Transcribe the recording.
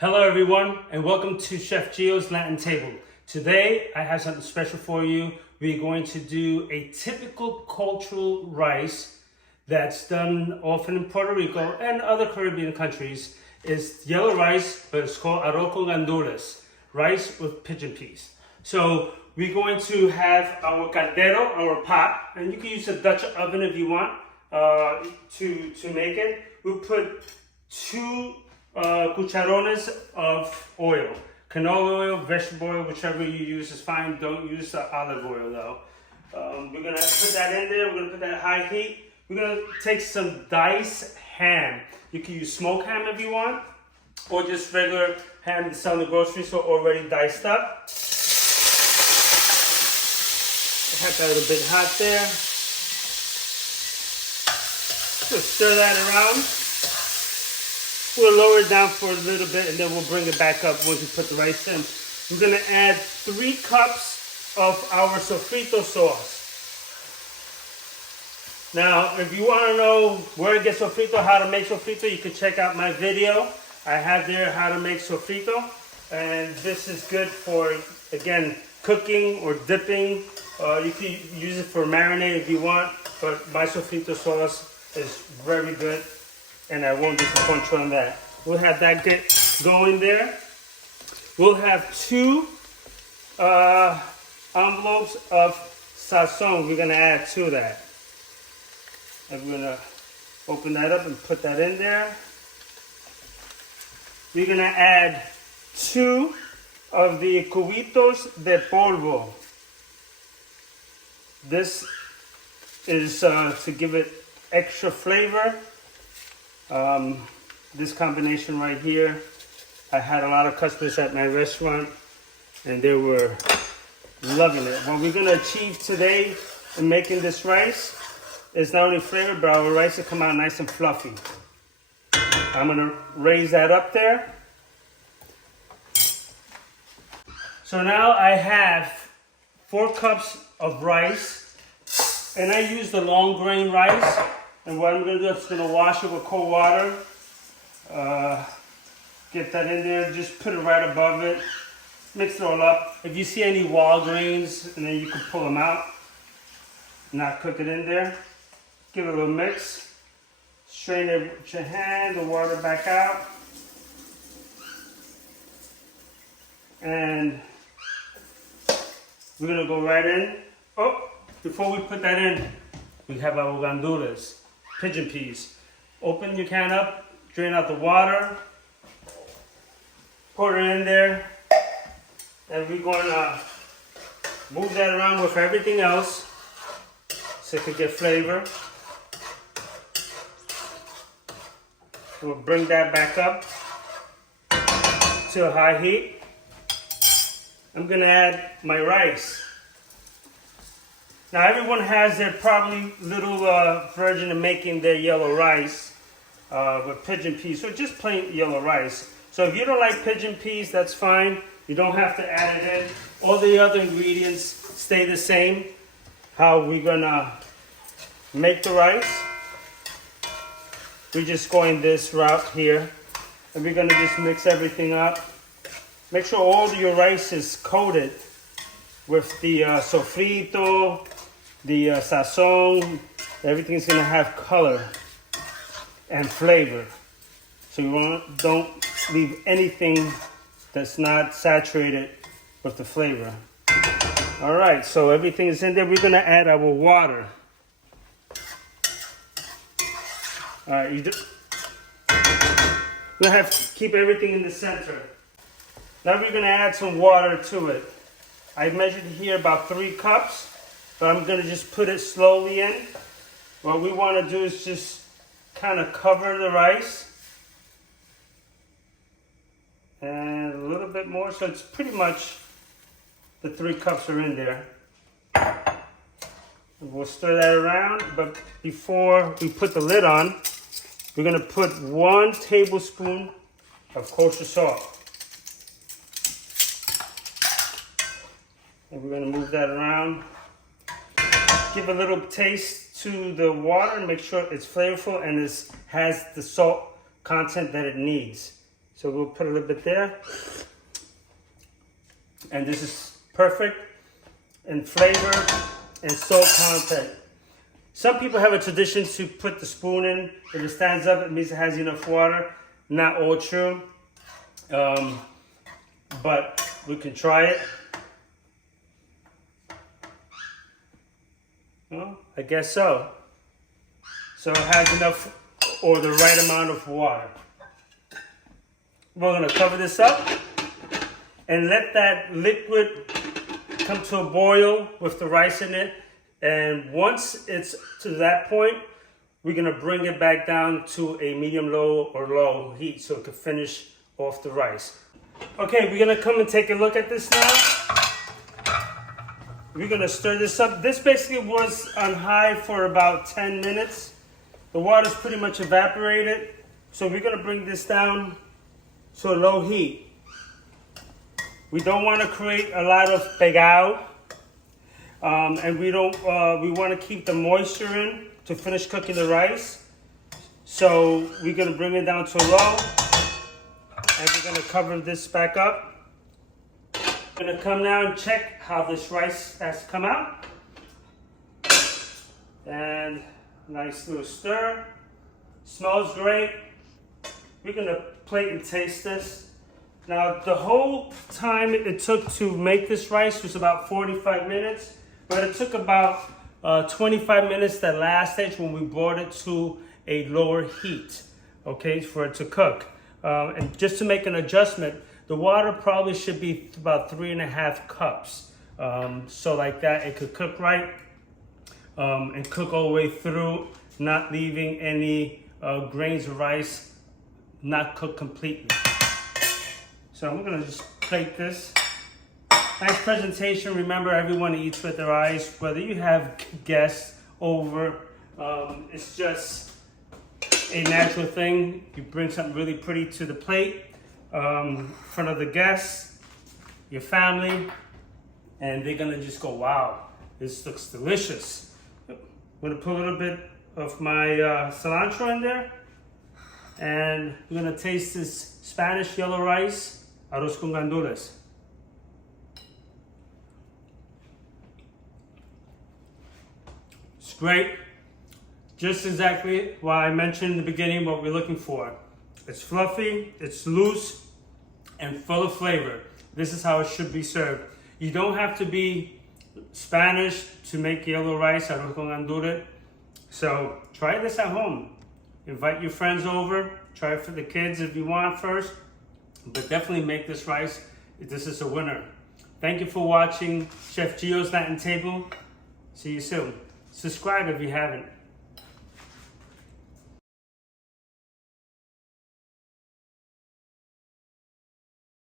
Hello everyone and welcome to Chef Gio's Latin Table. Today I have something special for you. We're going to do a typical cultural rice that's done often in Puerto Rico and other Caribbean countries. It's yellow rice, but it's called arroz con gandules, rice with pigeon peas. So we're going to have our caldero, our pot, and you can use a Dutch oven if you want to make it. We'll put 2 cucharones of oil, canola oil, vegetable oil, whichever you use is fine. Don't use the olive oil though. We're gonna put that in there. We're gonna put that at high heat. We're gonna take some diced ham. You can use smoked ham if you want, or just regular ham that's on the grocery store already diced up. Have that a little bit hot there. Just stir that around. We'll lower it down for a little bit and then we'll bring it back up once we put the rice in. We're gonna add 3 cups of our sofrito sauce. Now, if you wanna know where to get sofrito, how to make sofrito, you can check out my video. I have there how to make sofrito. And this is good for, again, cooking or dipping. You can use it for marinade if you want, but my sofrito sauce is very good. And I won't disappoint you on that. We'll have that get going there. We'll have 2 envelopes of sazon we're gonna add to that. And we're gonna open that up and put that in there. We're gonna add 2 of the cubitos de polvo. This is to give it extra flavor. This combination right here, I had a lot of customers at my restaurant and they were loving it. What we're gonna achieve today in making this rice is not only flavor, but our rice will come out nice and fluffy. I'm gonna raise that up there. So now I have 4 cups of rice, and I use the long grain rice. And what I'm going to do is going to wash it with cold water. Get that in there. Just put it right above it. Mix it all up. If you see any wild grains, and then you can pull them out. Not cook it in there. Give it a little mix. Strain it with your hand. The water back out. And we're going to go right in. Oh, before we put that in, we have our gandules. Pigeon peas. Open your can up, drain out the water, pour it in there, and we're going to move that around with everything else so it can get flavor. We'll bring that back up to a high heat. I'm going to add my rice. Now everyone has their probably little version of making their yellow rice with pigeon peas, or just plain yellow rice. So if you don't like pigeon peas, that's fine. You don't have to add it in. All the other ingredients stay the same. How we're gonna make the rice. We're just going this route here. And we're gonna just mix everything up. Make sure all your rice is coated with the sofrito, the sazon. Everything's gonna have color and flavor. So you don't leave anything that's not saturated with the flavor. All right, so everything is in there. We're gonna add our water. All right, you're gonna have to keep everything in the center. Now we're gonna add some water to it. I measured here about 3 cups, but I'm gonna just put it slowly in. What we wanna do is just kind of cover the rice. And a little bit more, so it's pretty much the 3 cups are in there. And we'll stir that around, but before we put the lid on, we're gonna put 1 tablespoon of kosher salt. And we're going to move that around. Give a little taste to the water and make sure it's flavorful and has the salt content that it needs. So we'll put a little bit there. And this is perfect in flavor and salt content. Some people have a tradition to put the spoon in. If it stands up, it means it has enough water. Not all true, but we can try it. Well, I guess so. So it has enough or the right amount of water. We're gonna cover this up and let that liquid come to a boil with the rice in it. And once it's to that point, we're gonna bring it back down to a medium-low or low heat so it can finish off the rice. Okay, we're gonna come and take a look at this now. We're gonna stir this up. This basically was on high for about 10 minutes. The water's pretty much evaporated. So we're gonna bring this down to a low heat. We don't wanna create a lot of pegado. And we wanna keep the moisture in to finish cooking the rice. So we're gonna bring it down to low. And we're gonna cover this back up. I'm gonna come now and check how this rice has come out. And nice little stir. Smells great. We're gonna plate and taste this. Now the whole time it took to make this rice was about 45 minutes, but it took about 25 minutes that last stage when we brought it to a lower heat, okay, for it to cook. And just to make an adjustment, the water probably should be about 3.5 cups. So like that, it could cook right and cook all the way through, not leaving any grains of rice not cooked completely. So I'm gonna just plate this. Nice presentation. Remember, everyone eats with their eyes, whether you have guests over. It's just a natural thing. You bring something really pretty to the plate in front of the guests, your family, and they're gonna just go, wow, this looks delicious. I'm gonna put a little bit of my cilantro in there, and we're gonna taste this Spanish yellow rice, arroz con gandules. It's great. Just exactly what I mentioned in the beginning, what we're looking for. It's fluffy, it's loose, and full of flavor. This is how it should be served. You don't have to be Spanish to make yellow rice, arroz con gandules. So try this at home. Invite your friends over. Try it for the kids if you want first. But definitely make this rice. This is a winner. Thank you for watching Chef Gio's Latin Table. See you soon. Subscribe if you haven't.